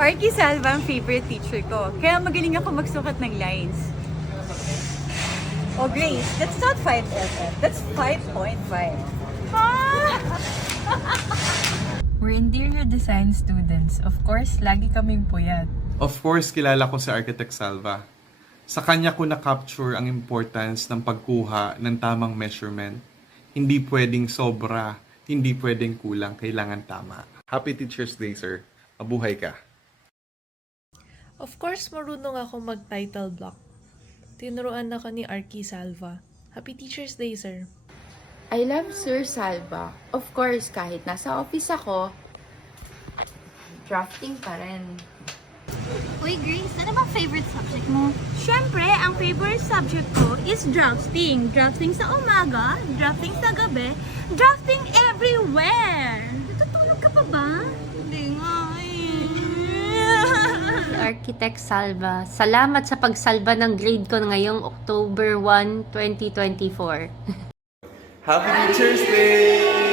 Arky Salva ang favorite teacher ko. Kaya magaling ako magsukat ng lines. Oh, Grace, that's not 5 FF. That's 5.5. We're interior design students. Of course, lagi kaming puyat. Of course, kilala ko si Architect Salva. Sa kanya ko na-capture ang importance ng pagkuha ng tamang measurement. Hindi pwedeng sobra, hindi pwedeng kulang, kailangan tama. Happy Teacher's Day, sir. Mabuhay ka. Of course, marunong ako mag-title block. Tinuruan ako ni Arky Salva. Happy Teacher's Day, sir. I love Sir Salva. Of course, kahit nasa office ako, drafting pa rin. Uy, Grace, ano bang favorite subject mo? Siyempre, ang favorite subject ko is drafting. Drafting sa umaga, drafting sa gabi, drafting everywhere! Natutulog ka pa ba? Hindi nga Architect Salva, salamat sa pagsalba ng grade ko ngayong October 1, 2024. Happy Teacher's Day!